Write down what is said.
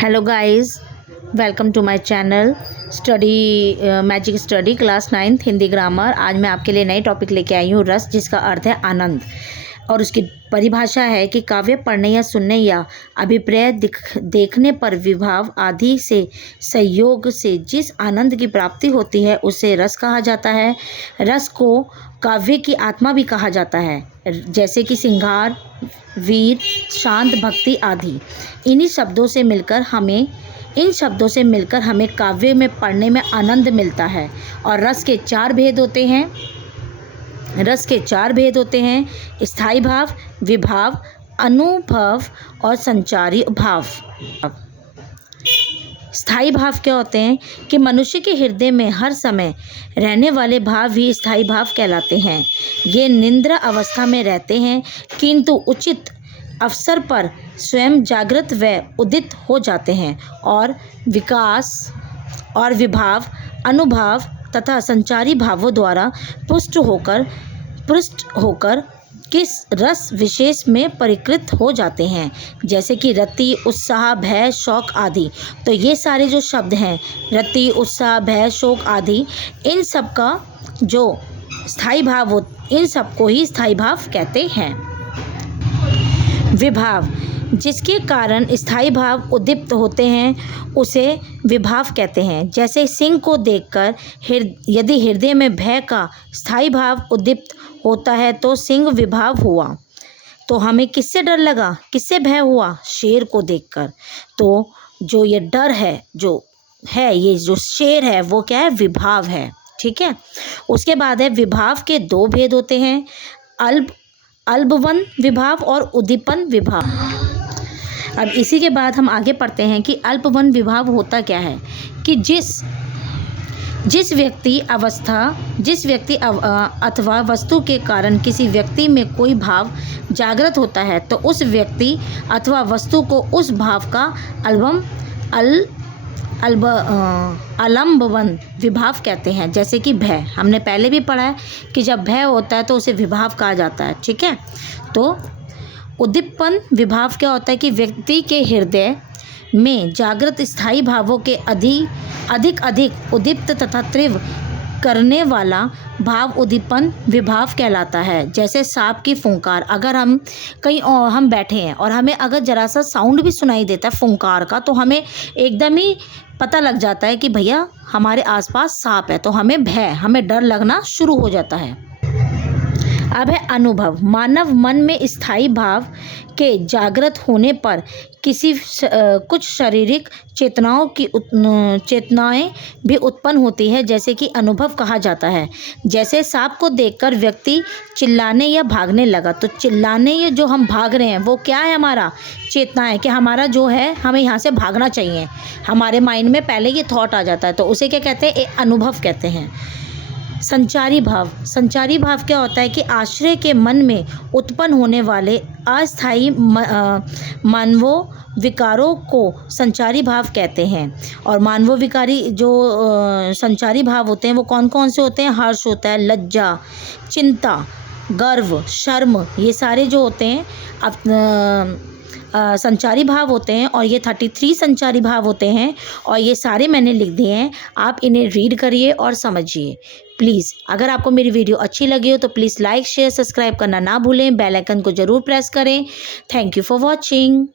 Hello guys, welcome to my channel magic study class 9th Hindi grammar. आज मैं आपके लिए नई टॉपिक लेके आई हूँ, रस, जिसका अर्थ है आनंद। और उसकी परिभाषा है कि काव्य पढ़ने या सुनने या अभिप्राय देखने पर विभाव आदि से संयोग से जिस आनंद की प्राप्ति होती है उसे रस कहा जाता है। रस को काव्य की आत्मा भी कहा जाता है, जैसे कि श्रृंगार, वीर, शांत, भक्ति आदि। इन शब्दों से मिलकर हमें काव्य में पढ़ने में आनंद मिलता है। और रस के चार भेद होते हैं, स्थायी भाव, विभाव, अनुभव और संचारी भाव। स्थायी भाव क्या होते हैं कि मनुष्य के हृदय में हर समय रहने वाले भाव ही स्थायी भाव कहलाते हैं। ये निद्रा अवस्था में रहते हैं, किंतु उचित अवसर पर स्वयं जागृत व उदित हो जाते हैं। और विकास और विभाव, अनुभव तथा संचारी भावों द्वारा पुष्ट होकर किस रस विशेष में परिकृत हो जाते हैं, जैसे कि रति, उत्साह, भय, शौक आदि। तो ये सारे जो शब्द हैं, रति, उत्साह, भय, शौक आदि, इन सब का जो स्थायी भाव हो, इन सबको ही स्थायी भाव कहते हैं। विभाव, जिसके कारण स्थायी भाव उद्दीप्त होते हैं, उसे विभाव कहते हैं। जैसे सिंह को देखकर यदि हृदय में भय का स्थायी भाव उद्दीप्त होता है तो सिंह विभाव हुआ। तो हमें किससे डर लगा, किससे भय हुआ? शेर को देखकर। तो जो ये डर है, ये जो शेर है, वो क्या है? विभाव है। ठीक है। उसके बाद है विभाव के दो भेद होते हैं, अल्पवन विभाव और उद्दीपन विभाव। अब इसी के बाद हम आगे पढ़ते हैं कि अल्पवन विभाव होता क्या है। कि जिस व्यक्ति अथवा वस्तु के कारण किसी व्यक्ति में कोई भाव जागृत होता है तो उस व्यक्ति अथवा वस्तु को उस भाव का अलंबवन विभाव कहते हैं। जैसे कि भय, हमने पहले भी पढ़ा है कि जब भय होता है तो उसे विभाव कहा जाता है। ठीक है। तो उद्दीपन विभाव क्या होता है कि व्यक्ति के हृदय में जागृत स्थायी भावों के अधिक उद्दीप्त तथा तीव्र करने वाला भाव उद्दीपन विभाव कहलाता है। जैसे सांप की फुंकार, अगर हम कहीं हम बैठे हैं और हमें अगर जरा सा साउंड भी सुनाई देता है फुंकार का, तो हमें एकदम ही पता लग जाता है कि भैया हमारे आसपास सांप है, तो हमें डर लगना शुरू हो जाता है। अब है अनुभव। मानव मन में स्थायी भाव के जागृत होने पर कुछ शारीरिक चेतनाएं भी उत्पन्न होती है, जैसे कि अनुभव कहा जाता है। जैसे सांप को देखकर व्यक्ति चिल्लाने या भागने लगा, तो चिल्लाने या जो हम भाग रहे हैं वो क्या है? हमारा चेतना है कि हमारा जो है, हमें यहाँ से भागना चाहिए। हमारे माइंड में पहले ये थॉट आ जाता है, तो उसे क्या कहते हैं? एक अनुभव कहते हैं। संचारी भाव क्या होता है कि आश्रय के मन में उत्पन्न होने वाले अस्थायी मानवों विकारों को संचारी भाव कहते हैं। और मानवों विकारी जो संचारी भाव होते हैं वो कौन कौन से होते हैं? हर्ष होता है, लज्जा, चिंता, गर्व, शर्म, ये सारे जो होते हैं संचारी भाव होते हैं। और ये 33 संचारी भाव होते हैं, और ये सारे मैंने लिख दिए हैं। आप इन्हें रीड करिए और समझिए प्लीज़। अगर आपको मेरी वीडियो अच्छी लगी हो तो प्लीज़ लाइक, शेयर, सब्सक्राइब करना ना भूलें। बेल आइकन को ज़रूर प्रेस करें। Thank you for watching.